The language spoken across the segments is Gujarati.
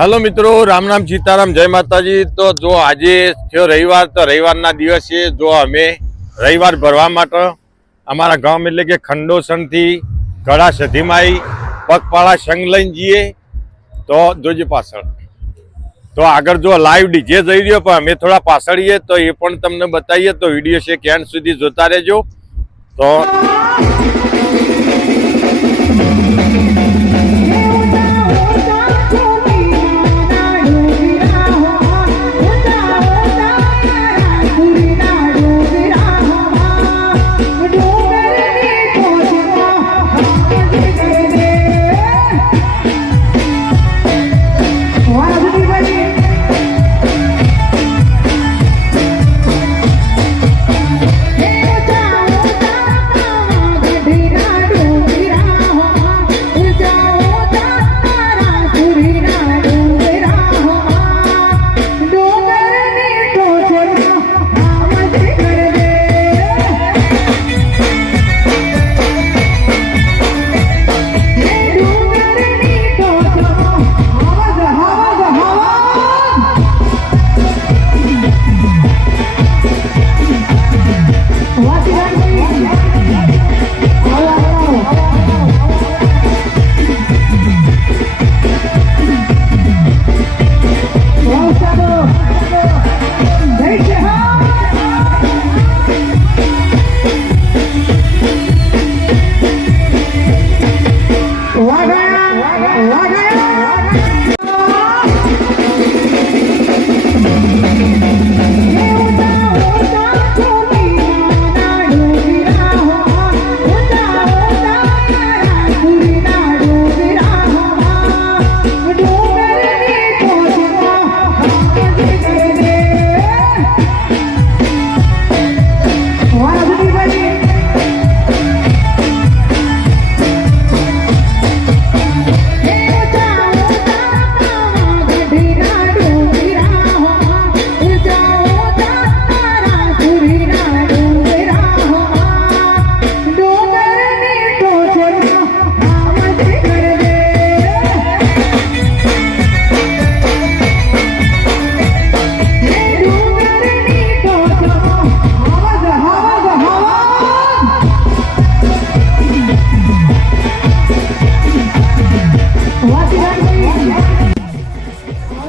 हेलो मित्रों, राम राम सीताराम, जय माताजी। तो जो आज थयो रविवार, तो रविवार दिवसे जो अमे रविवार भरवा माटे अमरा गाम एटले के खंडोसन थी गड़ा सधीमाई पगपाळा संग लईने जीए। तो जोजे पाछळ तो आगर जो लाइव डीजे जई रह्यो, पण अमे थोड़ा पाछळीए तो ए पण तमने बताईए। तो विडियो छे के एंड सुधी जोता रहेजो। तो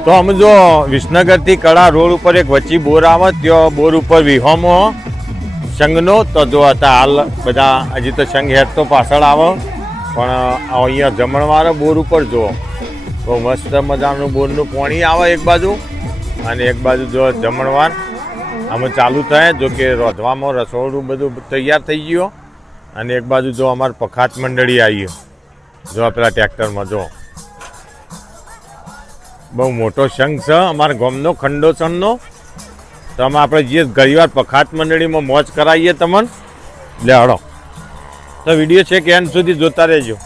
तो हम जो विसनगर थी कड़ा रोड पर एक वच्ची बोर आवे त्यो बोर पर विहोमो संघनो तो जो आता हाल बधा हजी तो संघ हेड तो पाछळ आवे पण अहींया जमणवार बोर पर जो तो मस्त मजानुं बोरनुं पाणी आवे एक बाजू अने एक बाजू जो जमणवार आम चालू थाय। जो कि रोधवामां रसोडું બધું तैयार थई गयुं अने एक बाजू जो अमार पखात मंडળી आई जो पेला ट्रेक्टरमां जो बहु मोटो संघ है अमरा गामनो खंडोसननो। तो हम आप घरीवार पखात मंडળી में मौज कराइए तमन ले हड़ो। तो विडियो है कि एंड सुधी जोता रहेजो।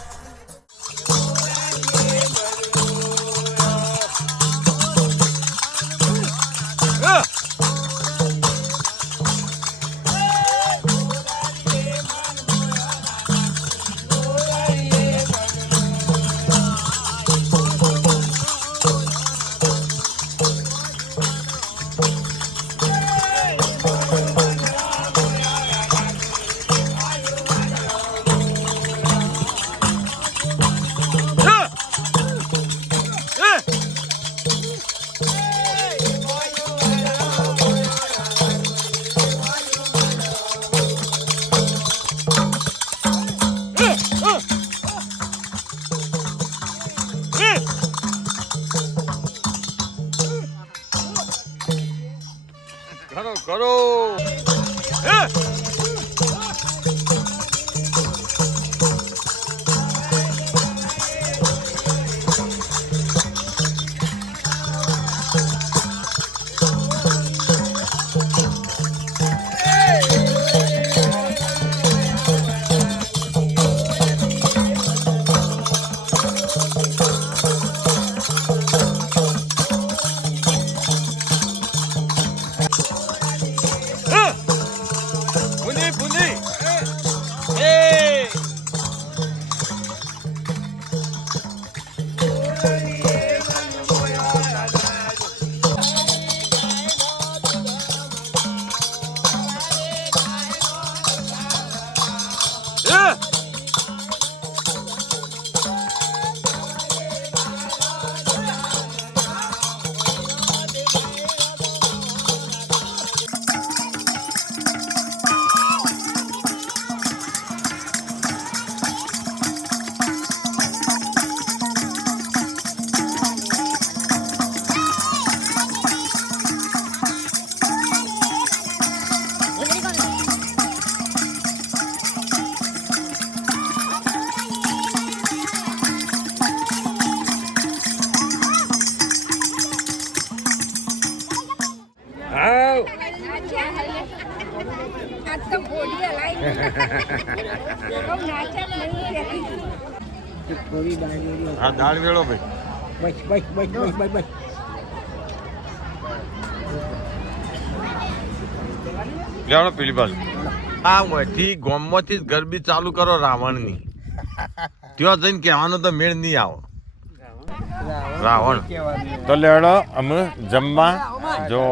करो હા દાળ વેળો ભાઈ લેવડો પેલી બાજુ આ વથી ગોમમાંથી જ ગરબી ચાલુ કરો રાવણની ત્યાં જઈને કહેવાનો તો મેળ નહીં આવો રાવણ તો લેવડો અમે જમવા જો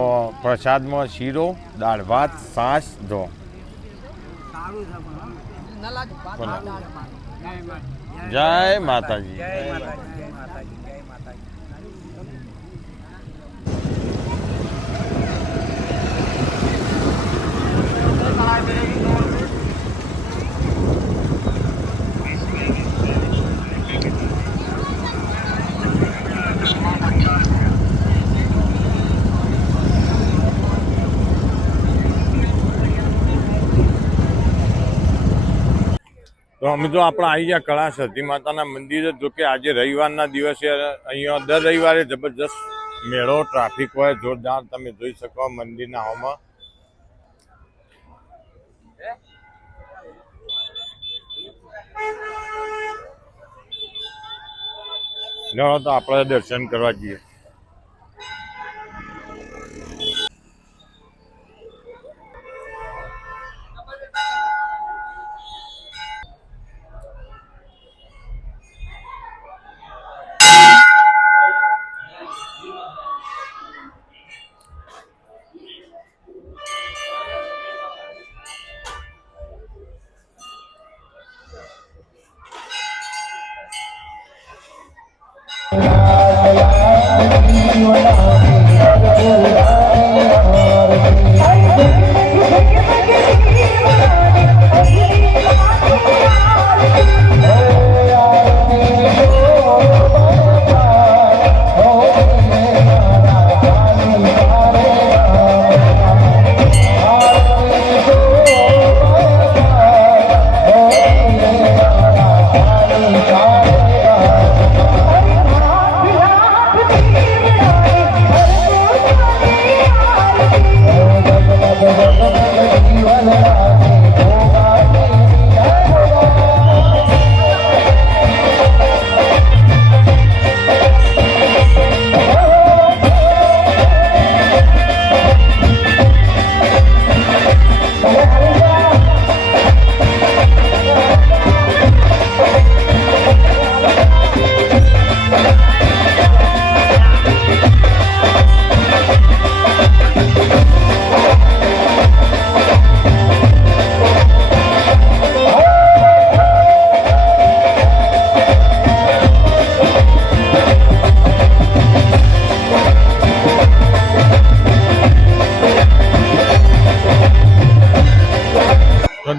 પ્રસાદમાં શીરો દાળ ભાત છાશ જો જય માતાજી તો અમે તો આપણે આવી ગયા કળા સતી માતાના મંદિરે. જો કે આજે રવિવારના દિવસે અહીંયા દર રવિવારે જબરજસ્ત મેળો ટ્રાફિક હોય જોરદાર તમે જોઈ શકો મંદિરના હોમાં. તો આપણે દર્શન કરવા જઈએ.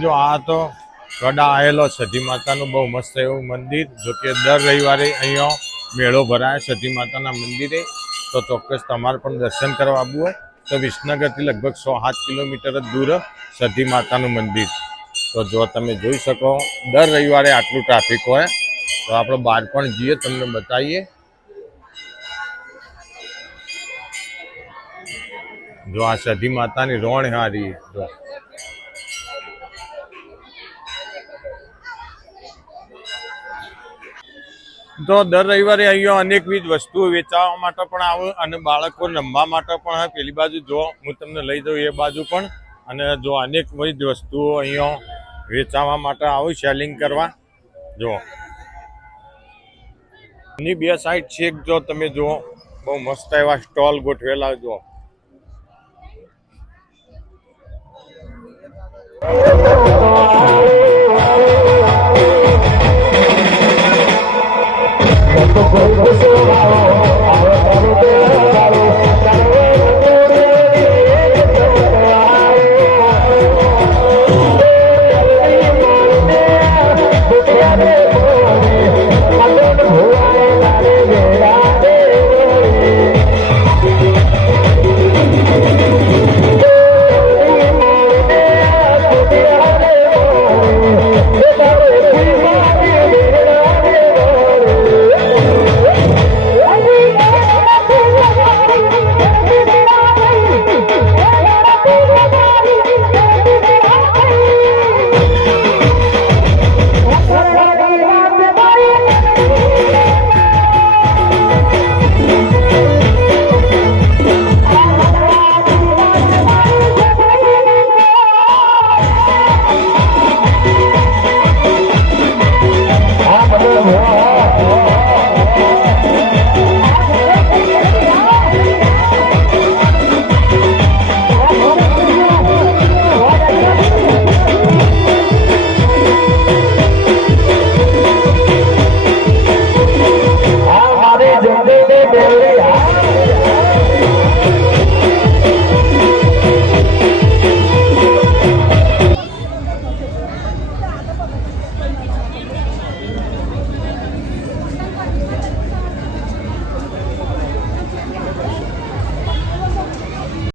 જો આ તો કડા આવેલો સતી માતાનું બહુ મસ્ત એવું મંદિર. જો કે દર રવિવારે અહીંયા મેળો ભરાય સતી માતાના મંદિરે. તો ચોક્કસ તમારે પણ દર્શન કરવા આવવું હોય તો વિસનગરથી લગભગ 107 કિલોમીટર જ દૂર સતી માતાનું મંદિર. તો જો તમે જોઈ શકો દર રવિવારે આટલું ટ્રાફિક હોય. તો આપણે બહાર પણ જઈએ તમને બતાવીએ. જો આ સતી માતાની રોણ હારી જો તો દર રવિવારે અહીંયા અનેકવિધ વસ્તુઓ વેચાવા માટે પણ આવે અને બાળકો રમવા માટે પણ આવે. પેલી બાજુ જો હું તમને લઈ જાઉં એ બાજુ પણ. અને જો અનેકવિધ વસ્તુઓ અહીંયા વેચાવા માટે આવે સેલિંગ કરવા. જો એની બે સાઈડ છે જો તમે જુઓ બહુ મસ્ત એવા સ્ટોલ ગોઠવેલા જો.